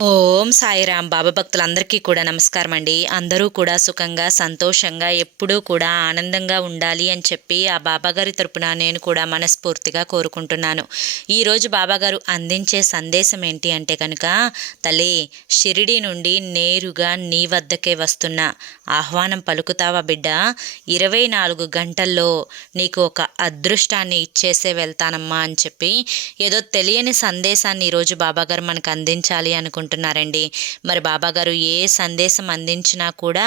ఓం సాయిరాం బాబా భక్తులందరికీ కూడా నమస్కారం అండి. అందరూ కూడా సుఖంగా సంతోషంగా ఎప్పుడూ కూడా ఆనందంగా ఉండాలి అని చెప్పి ఆ బాబాగారి తరపున నేను కూడా మనస్ఫూర్తిగా కోరుకుంటున్నాను. ఈరోజు బాబాగారు అందించే సందేశం ఏంటి అంటే కనుక, తల్లి షిరిడి నుండి నేరుగా నీ వద్దకే వస్తున్నా, ఆహ్వానం పలుకుతావా బిడ్డ? 24 గంటల్లో నీకు ఒక అదృష్టాన్ని ఇచ్చేసే వెళ్తానమ్మా అని చెప్పి ఏదో తెలియని సందేశాన్ని ఈరోజు బాబాగారు మనకు అందించాలి అనుకుంటున్నారండి. మరి బాబాగారు ఏ సందేశం అందించినా కూడా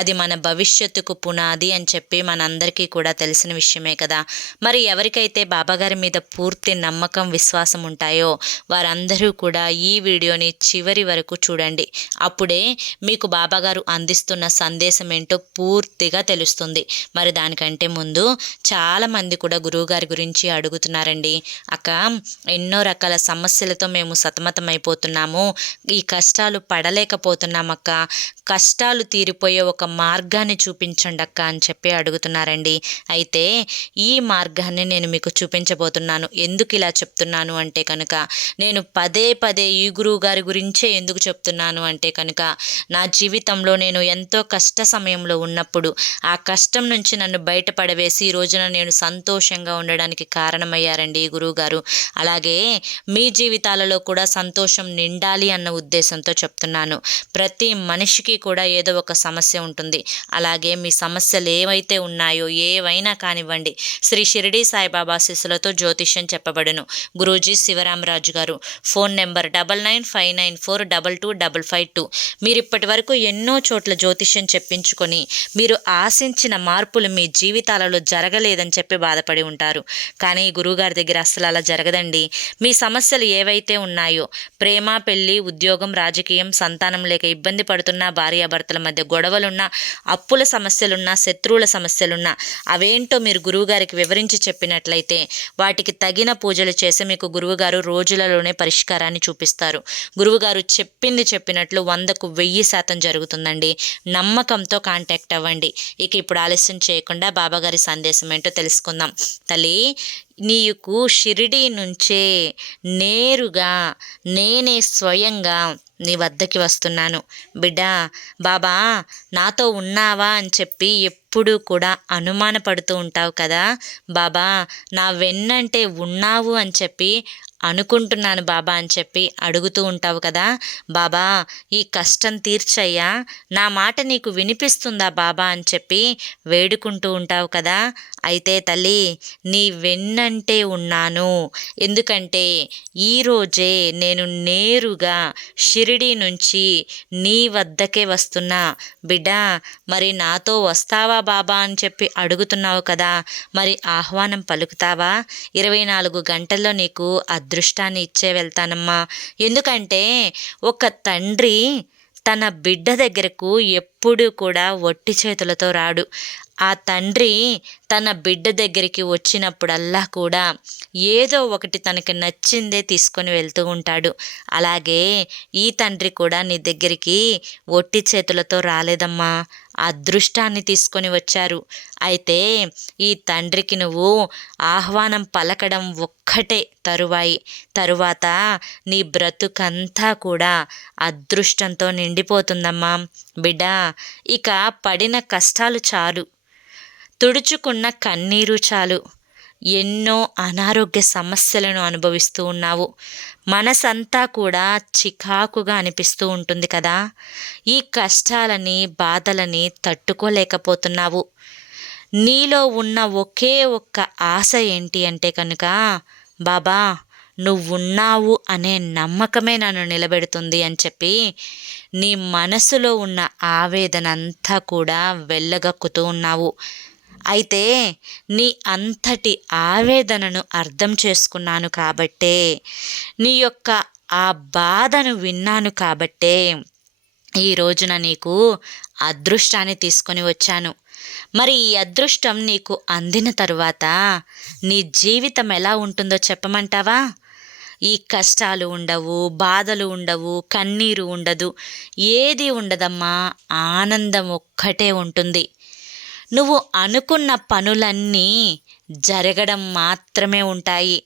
అది మన భవిష్యత్తుకు పునాది అని చెప్పి మనందరికీ కూడా తెలిసిన విషయమే కదా. మరి ఎవరికైతే బాబాగారి మీద పూర్తి నమ్మకం విశ్వాసం ఉంటాయో వారందరూ కూడా ఈ వీడియోని చివరి వరకు చూడండి. అప్పుడే మీకు బాబాగారు అందిస్తున్న సందేశం ఏంటో పూర్తిగా తెలుస్తుంది. మరి దానికంటే ముందు చాలామంది కూడా గురువుగారి గురించి అడుగుతున్నారండి. అక్క, ఎన్నో రకాల సమస్యలతో మేము సతమతమైపోతున్నాము, ఈ కష్టాలు పడలేకపోతున్నామక్క, కష్టాలు తీరిపోయే ఒక మార్గాన్ని చూపించండి అక్క అని చెప్పి అడుగుతున్నారండి. అయితే ఈ మార్గాన్ని నేను మీకు చూపించబోతున్నాను. ఎందుకు ఇలా చెప్తున్నాను అంటే కనుక, నేను పదే పదే ఈ గురువు గారి గురించే ఎందుకు చెప్తున్నాను అంటే కనుక, నా జీవితంలో నేను ఎంతో కష్ట సమయంలో ఉన్నప్పుడు ఆ కష్టం నుంచి నన్ను బయటపడవేసి ఈ రోజున నేను సంతోషంగా ఉండడానికి కారణమయ్యారండి ఈ గురువుగారు. అలాగే మీ జీవితాలలో కూడా సంతోషం నిండాలి అన్న ఉద్దేశంతో చెప్తున్నాను. ప్రతి మనిషికి కూడా ఏదో ఒక సమస్య ఉంటుంది. అలాగే మీ సమస్యలు ఏవైతే ఉన్నాయో ఏవైనా కానివ్వండి, శ్రీ షిరిడి సాయిబాబా శిష్యులతో జ్యోతిష్యం చెప్పబడును. గురూజీ శివరామరాజు గారు. Phone number 9959422552. మీరు ఇప్పటి వరకు ఎన్నో చోట్ల జ్యోతిష్యం చెప్పించుకొని మీరు ఆశించిన మార్పులు మీ జీవితాలలో జరగలేదని చెప్పి బాధపడి ఉంటారు. కానీ గురువుగారి దగ్గర అసలు అలా జరగదండి. మీ సమస్యలు ఏవైతే ఉన్నాయో, ప్రేమ, పెళ్లి, ఉద్యోగం, రాజకీయం, సంతానం లేక ఇబ్బంది పడుతున్న భార్యాభర్తల మధ్య గొడవలున్నా, అప్పుల సమస్యలున్నా, శత్రువుల సమస్యలున్నా, అవేంటో మీరు గురువుగారికి వివరించి చెప్పినట్లయితే వాటికి తగిన పూజలు చేసి మీకు గురువుగారు రోజులలోనే పరిష్కారాన్ని చూపిస్తారు. గురువుగారు చెప్పింది చెప్పినట్లు 100కు 1000% జరుగుతుందండి. నమ్మకంతో కాంటాక్ట్ అవ్వండి. ఇక ఇప్పుడు ఆలస్యం చేయకుండా బాబాగారి సందేశం ఏంటో తెలుసుకుందాం. తల్లి, నీకు షిరిడి నుంచే నేరుగా నేనే స్వయంగా నీ వద్దకి వస్తున్నాను. బిడ్డ, బాబా నాతో ఉన్నావా అని చెప్పి ఎప్పుడూ కూడా అనుమానపడుతూ ఉంటావు కదా. బాబా నా వెన్నంటే ఉన్నావు అని చెప్పి అనుకుంటున్నాను బాబా అని చెప్పి అడుగుతూ ఉంటావు కదా. బాబా ఈ కష్టం తీర్చయ్యా, నా మాట నీకు వినిపిస్తుందా బాబా అని చెప్పి వేడుకుంటూ ఉంటావు కదా. అయితే తల్లి, నీ వెన్నంటే ఉన్నాను. ఎందుకంటే ఈరోజే నేను నేరుగా షిరిడి నుంచి నీ వద్దకే వస్తున్నా. బిడ్డ, మరి నాతో వస్తావా బాబా అని చెప్పి అడుగుతున్నావు కదా. మరి ఆహ్వానం పలుకుతావా? 24 గంటల్లో నీకు అదృష్టాన్ని ఇచ్చే వెళ్తానమ్మా. ఎందుకంటే ఒక తండ్రి తన బిడ్డ దగ్గరకు ఎప్పుడూ కూడా ఒట్టి చేతులతో రాడు. ఆ తండ్రి తన బిడ్డ దగ్గరికి వచ్చినప్పుడల్లా కూడా ఏదో ఒకటి తనకి నచ్చిందే తీసుకొని వెళ్తూ ఉంటాడు. అలాగే ఈ తండ్రి కూడా నీ దగ్గరికి ఒట్టి చేతులతో రాలేదమ్మా, అదృష్టాన్ని తీసుకొని వచ్చారు. అయితే ఈ తండ్రికి నువ్వు ఆహ్వానం పలకడం ఒక్కటే తరువాత నీ బ్రతుకంతా కూడా అదృష్టంతో నిండిపోతుందమ్మా. బిడ్డ, ఇక పడిన కష్టాలు చాలు, తుడుచుకున్న కన్నీరు చాలు. ఎన్నో అనారోగ్య సమస్యలను అనుభవిస్తూ ఉన్నావు. మనసంతా కూడా చికాకుగా అనిపిస్తూ ఉంటుంది కదా. ఈ కష్టాలని, బాధలని తట్టుకోలేకపోతున్నావు. నీలో ఉన్న ఒకే ఒక్క ఆశ ఏంటి అంటే కనుక, బాబా నువ్వున్నావు అనే నమ్మకమే నన్ను నిలబెడుతుంది అని చెప్పి నీ మనసులో ఉన్న ఆవేదన అంతా కూడా వెళ్ళగక్కుతూ ఉన్నావు. అయితే నీ అంతటి ఆవేదనను అర్థం చేసుకున్నాను కాబట్టే, నీ యొక్క ఆ బాధను విన్నాను కాబట్టే ఈ రోజున నీకు అదృష్టాన్ని తీసుకొని వచ్చాను. మరి ఈ అదృష్టం నీకు అందిన తరువాత నీ జీవితం ఎలా ఉంటుందో చెప్పమంటావా? ఈ కష్టాలు ఉండవు, బాధలు ఉండవు, కన్నీరు ఉండదు, ఏది ఉండదమ్మా. ఆనందం ఒక్కటే ఉంటుంది. నువ్వు అనుకున్న పనులన్నీ జరగడం మాత్రమే ఉంటాయి.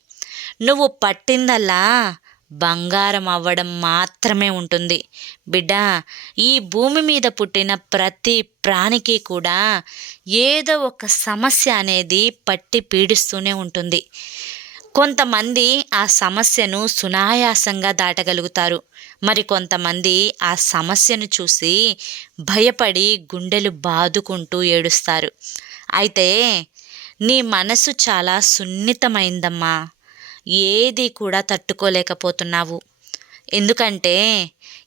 నువ్వు పట్టిందల్లా బంగారం అవ్వడం మాత్రమే ఉంటుంది. బిడ్డ, ఈ భూమి మీద పుట్టిన ప్రతి ప్రాణికి కూడా ఏదో ఒక సమస్య అనేది పట్టి పీడిస్తూనే ఉంటుంది. కొంతమంది ఆ సమస్యను సునాయాసంగా దాటగలుగుతారు. మరి కొంతమంది ఆ సమస్యను చూసి భయపడి గుండెలు బాదుకుంటూ ఏడుస్తారు. అయితే నీ మనసు చాలా సున్నితమైందమ్మా. ఏది కూడా తట్టుకోలేకపోతున్నావు. ఎందుకంటే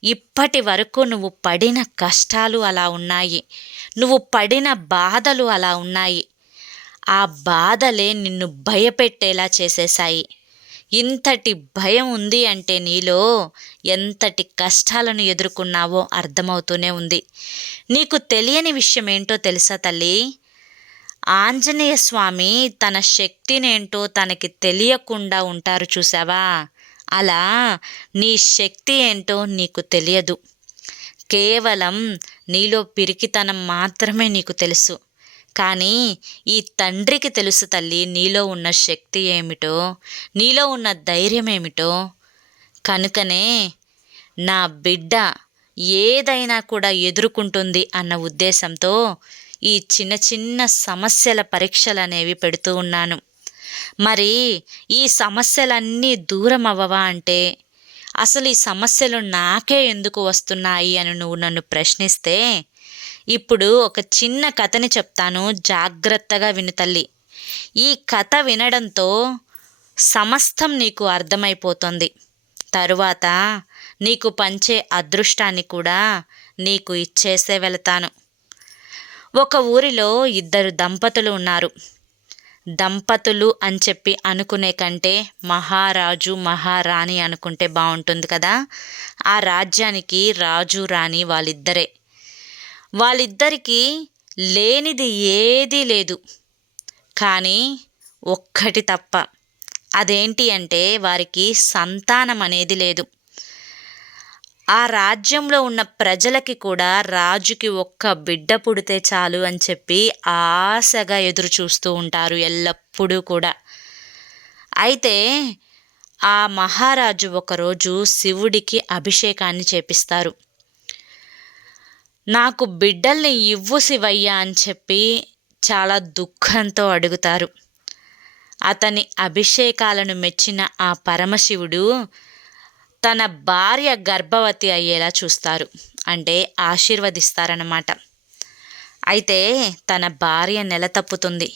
ఇప్పటి వరకు నువ్వు పడిన కష్టాలు అలా ఉన్నాయి. నువ్వు పడిన బాధలు అలా ఉన్నాయి. ఆ బాధలే నిన్ను భయపెట్టేలా చేసేశాయి. ఇంతటి భయం ఉంది అంటే నీలో ఎంతటి కష్టాలను ఎదుర్కొన్నావో అర్థమవుతూనే ఉంది. నీకు తెలియని విషయం ఏంటో తెలుసా తల్లి? ఆంజనేయ స్వామి తన శక్తినేంటో తనకి తెలియకుండా ఉంటారు చూసావా? అలా నీ శక్తి ఏంటో నీకు తెలియదు. కేవలం నీలో పిరికితనం మాత్రమే నీకు తెలుసు. కానీ ఈ తండ్రికి తెలుసు తల్లి, నీలో ఉన్న శక్తి ఏమిటో, నీలో ఉన్న ధైర్యం ఏమిటో. కనుకనే నా బిడ్డ ఏదైనా కూడా ఎదుర్కొంటుంది అన్న ఉద్దేశంతో ఈ చిన్న చిన్న సమస్యల పరీక్షలు అనేవి పెడుతూ ఉన్నాను. మరి ఈ సమస్యలన్నీ దూరం అవ్వవా అంటే, అసలు ఈ సమస్యలు నాకే ఎందుకు వస్తున్నాయి అని నువ్వు నన్ను ప్రశ్నిస్తే, ఇప్పుడు ఒక చిన్న కథని చెప్తాను, జాగ్రత్తగా విను తల్లి. ఈ కథ వినడంతో సమస్తం నీకు అర్థమైపోతుంది. తరువాత నీకు పంచే అదృష్టాన్ని కూడా నీకు ఇచ్చేసే వెళతాను. ఒక ఊరిలో ఇద్దరు దంపతులు ఉన్నారు. దంపతులు అని చెప్పి అనుకునే కంటే మహారాజు మహారాణి అనుకుంటే బాగుంటుంది కదా. ఆ రాజ్యానికి రాజు రాణి వాళ్ళిద్దరే. వాళ్ళిద్దరికీ లేనిది ఏదీ లేదు. కానీ ఒక్కటి తప్ప. అదేంటి అంటే వారికి సంతానం అనేది లేదు. ఆ రాజ్యంలో ఉన్న ప్రజలకి కూడా రాజుకి ఒక్క బిడ్డ పుడితే చాలు అని చెప్పి ఆశగా ఎదురు చూస్తూ ఉంటారు ఎల్లప్పుడూ కూడా. అయితే ఆ మహారాజు ఒకరోజు శివుడికి అభిషేకాన్ని చేపిస్తారు. నాకు బిడ్డల్ని ఇవ్వు శివయ్య అని చెప్పి చాలా దుఃఖంతో అడుగుతారు. అతని అభిషేకాలను మెచ్చిన ఆ పరమశివుడు తన భార్య గర్భవతి అయ్యేలా చూస్తారు. అంటే ఆశీర్వదిస్తారన్నమాట. అయితే తన భార్య నెల తప్పుతుంది.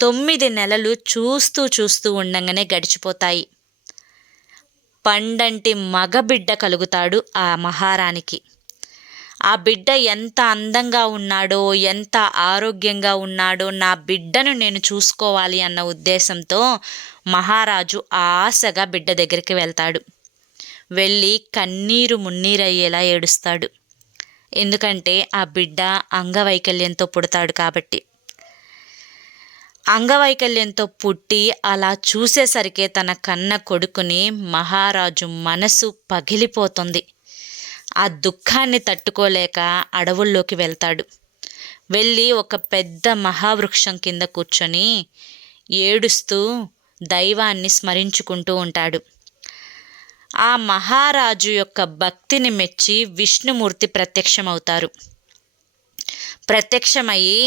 9 నెలలు చూస్తూ ఉండగానే గడిచిపోతాయి. పండంటి మగబిడ్డ కలుగుతాడు ఆ మహారాణికి. ఆ బిడ్డ ఎంత అందంగా ఉన్నాడో, ఎంత ఆరోగ్యంగా ఉన్నాడో, నా బిడ్డను నేను చూసుకోవాలి అన్న ఉద్దేశంతో మహారాజు ఆశగా బిడ్డ దగ్గరికి వెళ్తాడు. వెళ్ళి కన్నీరు మున్నీరయ్యేలా ఏడుస్తాడు. ఎందుకంటే ఆ బిడ్డ అంగవైకల్యంతో పుడతాడు కాబట్టి. అంగవైకల్యంతో పుట్టి అలా చూసేసరికే తన కన్న కొడుకుని మహారాజు మనసు పగిలిపోతుంది. ఆ దుఃఖాన్ని తట్టుకోలేక అడవుల్లోకి వెళ్తాడు. వెళ్ళి ఒక పెద్ద మహావృక్షం కింద కూర్చొని ఏడుస్తూ దైవాన్ని స్మరించుకుంటూ ఉంటాడు. ఆ మహారాజు యొక్క భక్తిని మెచ్చి విష్ణుమూర్తి ప్రత్యక్షమవుతారు. ప్రత్యక్షమయ్యి,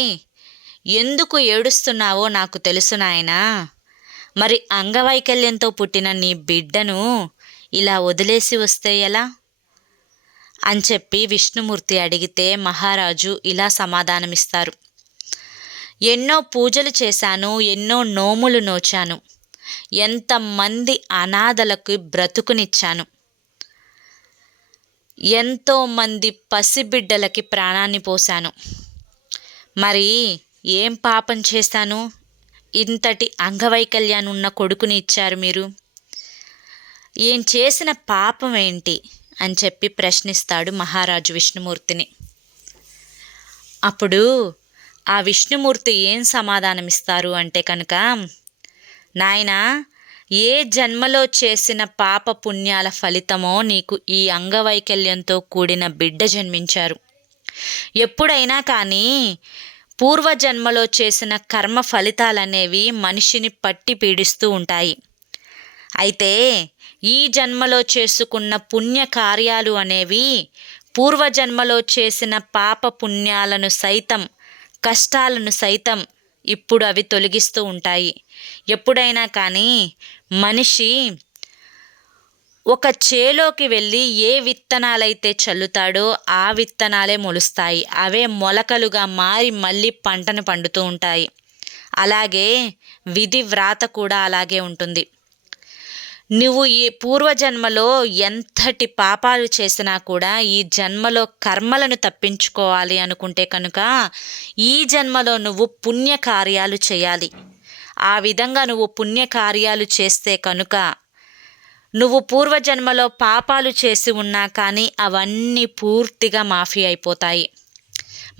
ఎందుకు ఏడుస్తున్నావో నాకు తెలుసు నాయనా. మరి అంగవైకల్యంతో పుట్టిన నీ బిడ్డను ఇలా వదిలేసి వస్తే ఎలా అని చెప్పి విష్ణుమూర్తి అడిగితే మహారాజు ఇలా సమాధానమిస్తారు. ఎన్నో పూజలు చేశాను, ఎన్నో నోములు నోచాను, ఎంతమంది అనాథలకు బ్రతుకునిచ్చాను, ఎంతోమంది పసిబిడ్డలకి ప్రాణాన్ని పోశాను. మరి ఏం పాపం చేశాను? ఇంతటి అంగవైకల్యాన్ని ఉన్న కొడుకుని ఇచ్చారు మీరు. ఏం చేసిన పాపం ఏంటి అని చెప్పి ప్రశ్నిస్తాడు మహారాజు విష్ణుమూర్తిని. అప్పుడు ఆ విష్ణుమూర్తి ఏం సమాధానమిస్తారు అంటే కనుక, నాయనా, ఏ జన్మలో చేసిన పాప పుణ్యాల ఫలితమో నీకు ఈ అంగవైకల్యంతో కూడిన బిడ్డ జన్మించారు. ఎప్పుడైనా కానీ పూర్వజన్మలో చేసిన కర్మ ఫలితాలనేవి మనిషిని పట్టి పీడిస్తూ ఉంటాయి. అయితే ఈ జన్మలో చేసుకున్న పుణ్య కార్యాలు అనేవి పూర్వజన్మలో చేసిన పాప పుణ్యాలను సైతం, కష్టాలను సైతం ఇప్పుడు అవి తొలగిస్తూ ఉంటాయి. ఎప్పుడైనా కానీ మనిషి ఒక చేలోకి వెళ్ళి ఏ విత్తనాలైతే చల్లుతాడో ఆ విత్తనాలే మొలుస్తాయి. అవే మొలకలుగా మారి మళ్ళీ పంటను పండుతూ ఉంటాయి. అలాగే విధి వ్రాత కూడా అలాగే ఉంటుంది. నువ్వు ఈ పూర్వజన్మలో ఎంతటి పాపాలు చేసినా కూడా ఈ జన్మలో కర్మలను తప్పించుకోవాలి అనుకుంటే కనుక ఈ జన్మలో నువ్వు పుణ్యకార్యాలు చేయాలి. ఆ విధంగా నువ్వు పుణ్యకార్యాలు చేస్తే కనుక నువ్వు పూర్వజన్మలో పాపాలు చేసి ఉన్నా కానీ అవన్నీ పూర్తిగా మాఫీ అయిపోతాయి.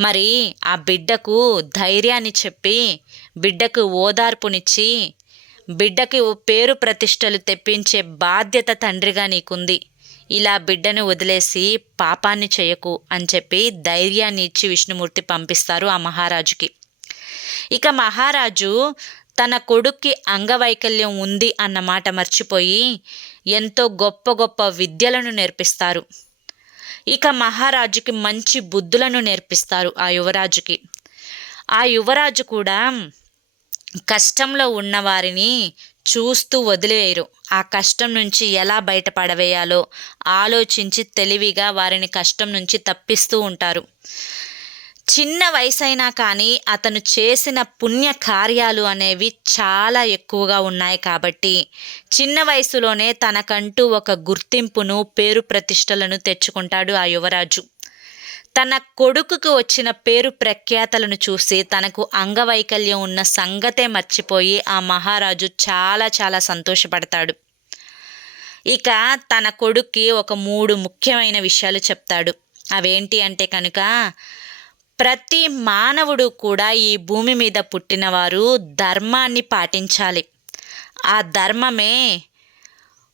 మరి ఆ బిడ్డకు ధైర్యాన్ని చెప్పి, బిడ్డకు ఓదార్పునిచ్చి, బిడ్డకి పేరు ప్రతిష్టలు తెప్పించే బాధ్యత తండ్రిగా నీకుంది. ఇలా బిడ్డను వదిలేసి పాపాన్ని చేయకు అని చెప్పి ధైర్యాన్ని ఇచ్చి విష్ణుమూర్తి పంపిస్తారు ఆ మహారాజుకి. ఇక మహారాజు తన కొడుక్కి అంగవైకల్యం ఉంది అన్నమాట మర్చిపోయి ఎంతో గొప్ప గొప్ప విద్యలను నేర్పిస్తారు. ఇక మహారాజుకి మంచి బుద్ధులను నేర్పిస్తారు ఆ యువరాజుకి. ఆ యువరాజు కూడా కష్టంలో ఉన్నవారిని చూస్తూ వదిలేయరు. ఆ కష్టం నుంచి ఎలా బయటపడవేయాలో ఆలోచించి తెలివిగా వారిని కష్టం నుంచి తప్పిస్తూ ఉంటారు. చిన్న వయసైనా కానీ అతను చేసిన పుణ్య కార్యాలు అనేవి చాలా ఎక్కువగా ఉన్నాయి కాబట్టి చిన్న వయసులోనే తనకంటూ ఒక గుర్తింపును, పేరు ప్రతిష్టలను తెచ్చుకుంటాడు ఆ యువరాజు. తన కొడుకుకు వచ్చిన పేరు ప్రఖ్యాతలను చూసి తనకు అంగవైకల్యం ఉన్న సంగతే మర్చిపోయి ఆ మహారాజు చాలా చాలా సంతోషపడతాడు. ఇక తన కొడుక్కి ఒక 3 ముఖ్యమైన విషయాలు చెప్తాడు. అవేంటి అంటే కనుక, ప్రతి మానవుడు కూడా ఈ భూమి మీద పుట్టినవారు ధర్మాన్ని పాటించాలి. ఆ ధర్మమే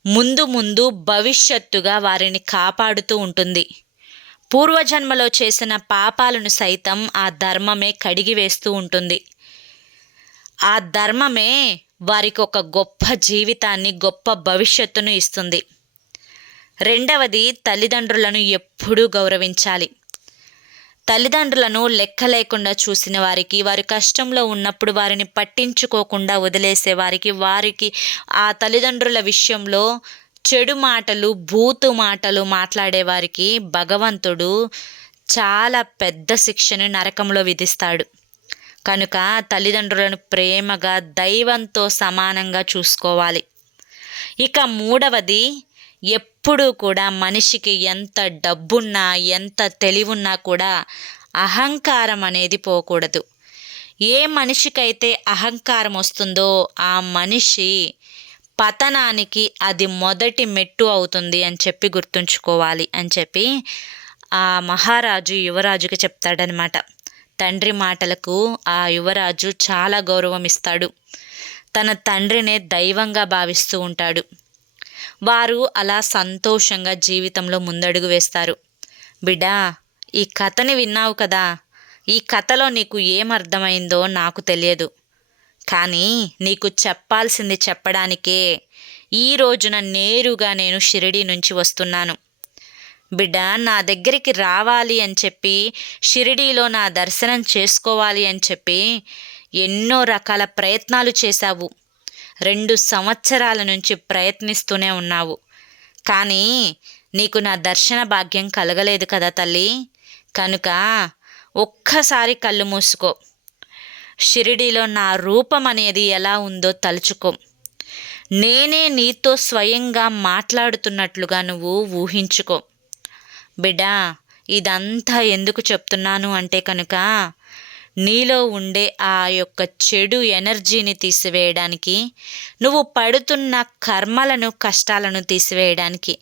ముందు ముందు భవిష్యత్తుగా వారిని కాపాడుతూ ఉంటుంది. పూర్వజన్మలో చేసిన పాపాలను సైతం ఆ ధర్మమే కడిగివేస్తూ ఉంటుంది. ఆ ధర్మమే వారికి ఒక గొప్ప జీవితాన్ని, గొప్ప భవిష్యత్తును ఇస్తుంది. రెండవది, తల్లిదండ్రులను ఎప్పుడూ గౌరవించాలి. తల్లిదండ్రులను లెక్క లేకుండా చూసిన వారికి, వారి కష్టంలో ఉన్నప్పుడు వారిని పట్టించుకోకుండా వదిలేసే వారికి ఆ తల్లిదండ్రుల విషయంలో చెడు మాటలు, బూతు మాటలు మాట్లాడేవారికి భగవంతుడు చాలా పెద్ద శిక్షను నరకంలో విధిస్తాడు. కనుక తల్లిదండ్రులను ప్రేమగా, దైవంతో సమానంగా చూసుకోవాలి. ఇక మూడవది, ఎప్పుడూ కూడా మనిషికి ఎంత డబ్బున్నా, ఎంత తెలివున్నా కూడా అహంకారం అనేది పోకూడదు. ఏ మనిషికైతే అహంకారం వస్తుందో ఆ మనిషి పతనానికి అది మొదటి మెట్టు అవుతుంది అని చెప్పి గుర్తుంచుకోవాలి అని చెప్పి ఆ మహారాజు యువరాజుకి చెప్తాడనమాట. తండ్రి మాటలకు ఆ యువరాజు చాలా గౌరవం ఇస్తాడు. తన తండ్రినే దైవంగా భావిస్తూ ఉంటాడు. వారు అలా సంతోషంగా జీవితంలో ముందడుగు వేస్తారు. బిడ్డా, ఈ కథని విన్నావు కదా, ఈ కథలో నీకు ఏమర్థమైందో నాకు తెలియదు, కానీ నీకు చెప్పాల్సింది చెప్పడానికే ఈ రోజున నేరుగా నేను షిరిడీ నుంచి వస్తున్నాను. బిడ్డ, నా దగ్గరికి రావాలి అని చెప్పి, షిరిడీలో నా దర్శనం చేసుకోవాలి అని చెప్పి ఎన్నో రకాల ప్రయత్నాలు చేశావు. 2 సంవత్సరాల నుంచి ప్రయత్నిస్తూనే ఉన్నావు. కానీ నీకు నా దర్శన భాగ్యం కలగలేదు కదా తల్లి. కనుక ఒక్కసారి కళ్ళు మూసుకో. షిరిడీలో నా రూపం అనేది ఎలా ఉందో తలుచుకో. నేనే నీతో స్వయంగా మాట్లాడుతున్నట్లుగా నువ్వు ఊహించుకో. బిడ్డా, ఇదంతా ఎందుకు చెప్తున్నాను అంటే కనుక, నీలో ఉండే ఆ యొక్క చెడు ఎనర్జీని తీసివేయడానికి, నువ్వు పడుతున్న కర్మలను, కష్టాలను తీసివేయడానికి.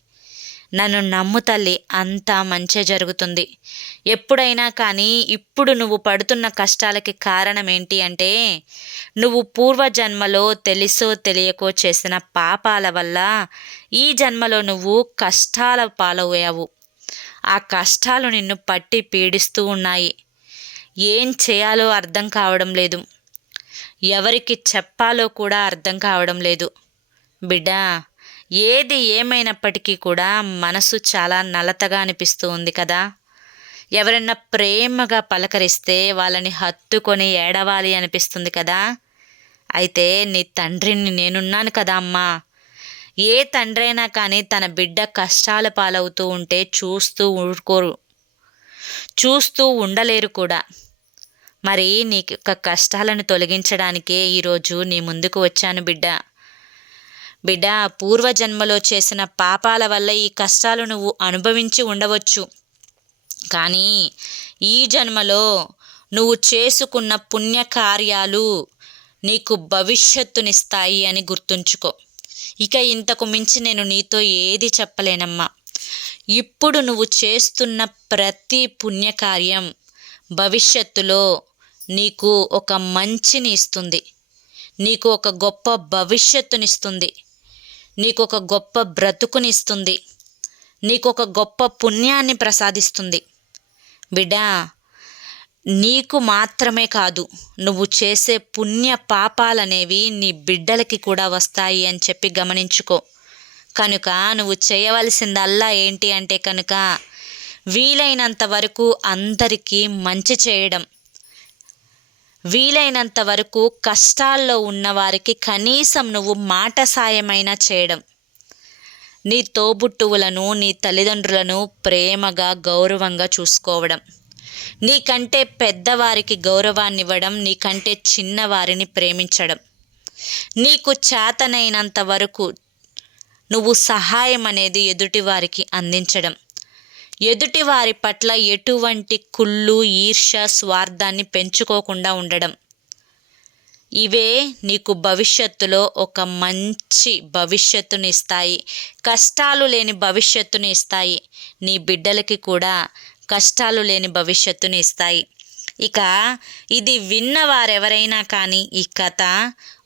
నన్ను నమ్ము తల్లి, అంతా మంచే జరుగుతుంది. ఎప్పుడైనా కానీ ఇప్పుడు నువ్వు పడుతున్న కష్టాలకి కారణం ఏంటి అంటే, నువ్వు పూర్వజన్మలో తెలిసో తెలియకో చేసిన పాపాల వల్ల ఈ జన్మలో నువ్వు కష్టాల పాలయ్యావు. ఆ కష్టాలు నిన్ను పట్టి పీడిస్తూ ఉన్నాయి. ఏం చేయాలో అర్థం కావడం లేదు. ఎవరికి చెప్పాలో కూడా అర్థం కావడం లేదు. బిడ్డా, ఏది ఏమైనప్పటికీ కూడా మనసు చాలా నలతగా అనిపిస్తూ ఉంది కదా. ఎవరైనా ప్రేమగా పలకరిస్తే వాళ్ళని హత్తుకొని ఏడవాలి అనిపిస్తుంది కదా. అయితే నీ తండ్రిని నేనున్నాను కదా అమ్మా. ఏ తండ్రైనా కానీ తన బిడ్డ కష్టాల పాలవుతూ ఉంటే చూస్తూ ఊరుకోరు, చూస్తూ ఉండలేరు కూడా. మరి నీ కష్టాలను తొలగించడానికే ఈరోజు నీ ముందుకు వచ్చాను బిడ్డ. బిడ్డ, పూర్వజన్మలో చేసిన పాపాల వల్ల ఈ కష్టాలు నువ్వు అనుభవించి ఉండవచ్చు. కానీ ఈ జన్మలో నువ్వు చేసుకున్న పుణ్యకార్యాలు నీకు భవిష్యత్తునిస్తాయి అని గుర్తుంచుకో. ఇక ఇంతకు మించి నేను నీతో ఏది చెప్పలేనమ్మా. ఇప్పుడు నువ్వు చేస్తున్న ప్రతి పుణ్యకార్యం భవిష్యత్తులో నీకు ఒక మంచిని ఇస్తుంది, నీకు ఒక గొప్ప భవిష్యత్తునిస్తుంది, నీకు ఒక గొప్ప బ్రతుకునిస్తుంది, నీకు ఒక గొప్ప పుణ్యాన్ని ప్రసాదిస్తుంది. బిడ్డా, నీకు మాత్రమే కాదు, నువ్వు చేసే పుణ్య పాపాలనేవి నీ బిడ్డలకి కూడా వస్తాయి అని చెప్పి గమనించుకో. కనుక నువ్వు చేయవలసిందల్లా ఏంటి అంటే కనుక వీలైనంత వరకు అందరికీ మంచి చేయడం, వీలైనంత వరకు కష్టాల్లో ఉన్నవారికి కనీసం నువ్వు మాట సాయమైనా చేయడం, నీ తోబుట్టువులను నీ తల్లిదండ్రులను ప్రేమగా గౌరవంగా చూసుకోవడం, నీకంటే పెద్దవారికి గౌరవాన్ని ఇవ్వడం, నీకంటే చిన్నవారిని ప్రేమించడం, నీకు చేతనైనంత వరకు నువ్వు సహాయం అనేది ఎదుటివారికి అందించడం, ఎదుటివారి పట్ల ఎటువంటి కుళ్ళు, ఈర్ష్య, స్వార్థాన్ని పెంచుకోకుండా ఉండడం. ఇవే నీకు భవిష్యత్తులో ఒక మంచి భవిష్యత్తుని ఇస్తాయి, కష్టాలు లేని భవిష్యత్తుని ఇస్తాయి. నీ బిడ్డలకి కూడా కష్టాలు లేని భవిష్యత్తుని ఇస్తాయి. ఇక ఇది విన్నవారెవరైనా కానీ ఈ కథ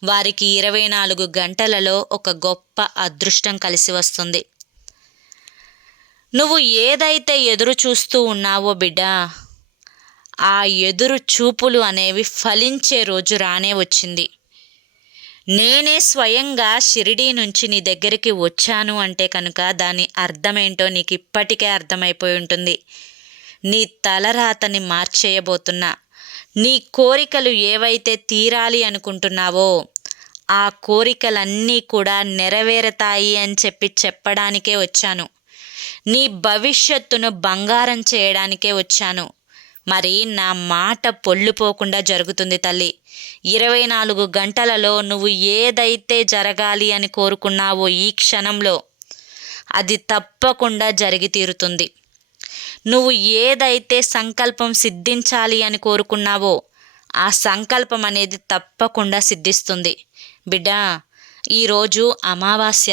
వారికి 24 గంటలలో ఒక గొప్ప అదృష్టం కలిసి వస్తుంది. నువ్వు ఏదైతే ఎదురు చూస్తూ ఉన్నావో బిడ్డ, ఆ ఎదురు చూపులు అనేవి ఫలించే రోజు రానే వచ్చింది. నేనే స్వయంగా షిరిడీ నుంచి నీ దగ్గరికి వచ్చాను అంటే కనుక దాని అర్థమేంటో నీకు ఇప్పటికే అర్థమైపోయి ఉంటుంది. నీ తలరాతని మార్చేయబోతున్నా. నీ కోరికలు ఏవైతే తీరాలి అనుకుంటున్నావో ఆ కోరికలన్నీ కూడా నెరవేరుతాయి అని చెప్పడానికే వచ్చాను. నీ భవిష్యత్తును బంగారం చేయడానికే వచ్చాను. మరి నా మాట పొల్లుపోకుండా జరుగుతుంది తల్లి. 24 గంటలలో నువ్వు ఏదైతే జరగాలి అని కోరుకున్నావో ఈ క్షణంలో అది తప్పకుండా జరిగి తీరుతుంది. నువ్వు ఏదైతే సంకల్పం సిద్ధించాలి అని కోరుకున్నావో ఆ సంకల్పం అనేది తప్పకుండా సిద్ధిస్తుంది. బిడ్డ, ఈరోజు అమావాస్య.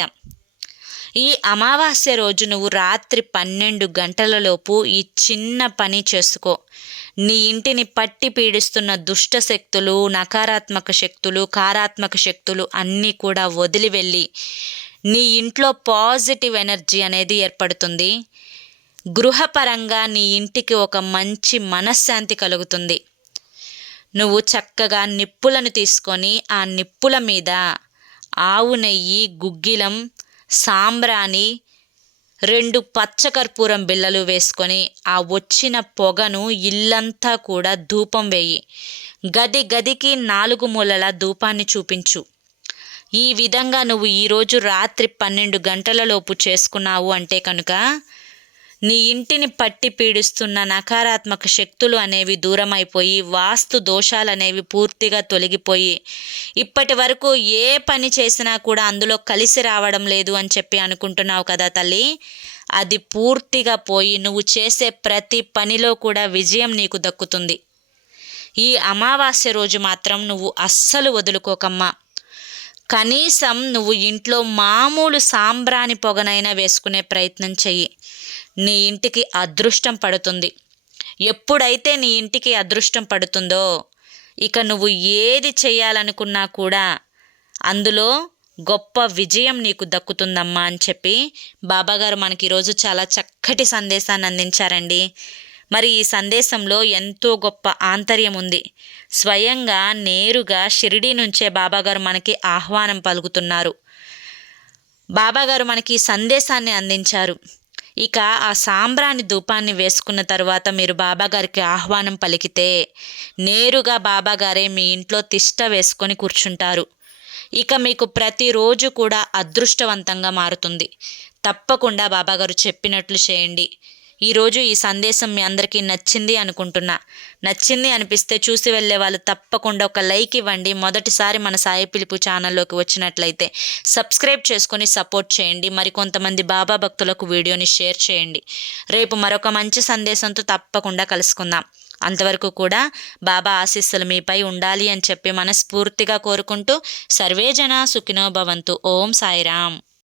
ఈ అమావాస్య రోజు నువ్వు రాత్రి 12 గంటలలోపు ఈ చిన్న పని చేసుకో. నీ ఇంటిని పట్టి పీడిస్తున్న దుష్ట శక్తులు, నకారాత్మక శక్తులు, కారాత్మక శక్తులు అన్నీ కూడా వదిలి వెళ్ళి నీ ఇంట్లో పాజిటివ్ ఎనర్జీ అనేది ఏర్పడుతుంది. గృహపరంగా నీ ఇంటికి ఒక మంచి మనశ్శాంతి కలుగుతుంది. నువ్వు చక్కగా నిప్పులను తీసుకొని ఆ నిప్పుల మీద ఆవు నెయ్యి, గుగ్గిలం, సాంబ్రాణి, 2 పచ్చకర్పూరం బిళ్ళలు వేసుకొని ఆ వచ్చిన పొగను ఇల్లంతా కూడా ధూపం వేయి. గది గదికి 4 మూలల ధూపాన్ని చూపించు. ఈ విధంగా నువ్వు ఈరోజు రాత్రి 12 గంటలలోపు చేసుకున్నావు అంటే కనుక నీ ఇంటిని పట్టి పీడిస్తున్న నకారాత్మక శక్తులు అనేవి దూరమైపోయి వాస్తు దోషాలనేవి పూర్తిగా తొలగిపోయి ఇప్పటి వరకు ఏ పని చేసినా కూడా అందులో కలిసి రావడం లేదు అని చెప్పి అనుకుంటున్నావు కదా తల్లి, అది పూర్తిగా పోయి నువ్వు చేసే ప్రతి పనిలో కూడా విజయం నీకు దక్కుతుంది. ఈ అమావాస్య రోజు మాత్రం నువ్వు అస్సలు వదులుకోకమ్మా. కనీసం నువ్వు ఇంట్లో మామూలు సాంబ్రాణి పొగనైనా వేసుకునే ప్రయత్నం చెయ్యి. నీ ఇంటికి అదృష్టం పడుతుంది. ఎప్పుడైతే నీ ఇంటికి అదృష్టం పడుతుందో ఇక నువ్వు ఏది చేయాలనుకున్నా కూడా అందులో గొప్ప విజయం నీకు దక్కుతుందమ్మా అని చెప్పి బాబాగారు మనకి ఈరోజు చాలా చక్కటి సందేశాన్ని అందించారండి. మరి ఈ సందేశంలో ఎంతో గొప్ప ఆంతర్యం ఉంది. స్వయంగా నేరుగా షిరిడీ నుంచే బాబాగారు మనకి ఆహ్వానం పలుకుతున్నారు. బాబాగారు మనకి ఈ సందేశాన్ని అందించారు. ఇక ఆ సాంబ్రాణి ధూపాన్ని వేసుకున్న తరువాత మీరు బాబాగారికి ఆహ్వానం పలికితే నేరుగా బాబాగారే మీ ఇంట్లో తిష్ట వేసుకొని కూర్చుంటారు. ఇక మీకు ప్రతిరోజు కూడా అదృష్టవంతంగా మారుతుంది. తప్పకుండా బాబాగారు చెప్పినట్లు చేయండి. ఈరోజు ఈ సందేశం మీ అందరికీ నచ్చింది అనుకుంటున్నా. నచ్చింది అనిపిస్తే చూసి వెళ్ళే వాళ్ళు తప్పకుండా ఒక లైక్ ఇవ్వండి. మొదటిసారి మన సాయి పిలుపు ఛానల్లోకి వచ్చినట్లయితే సబ్స్క్రైబ్ చేసుకొని సపోర్ట్ చేయండి. మరికొంతమంది బాబా భక్తులకు వీడియోని షేర్ చేయండి. రేపు మరొక మంచి సందేశంతో తప్పకుండా కలుసుకుందాం. అంతవరకు కూడా బాబా ఆశీస్సులు మీపై ఉండాలి అని చెప్పి మనస్ఫూర్తిగా కోరుకుంటూ సర్వే జన సుఖినో భవంతు. ఓం సాయిరామ్.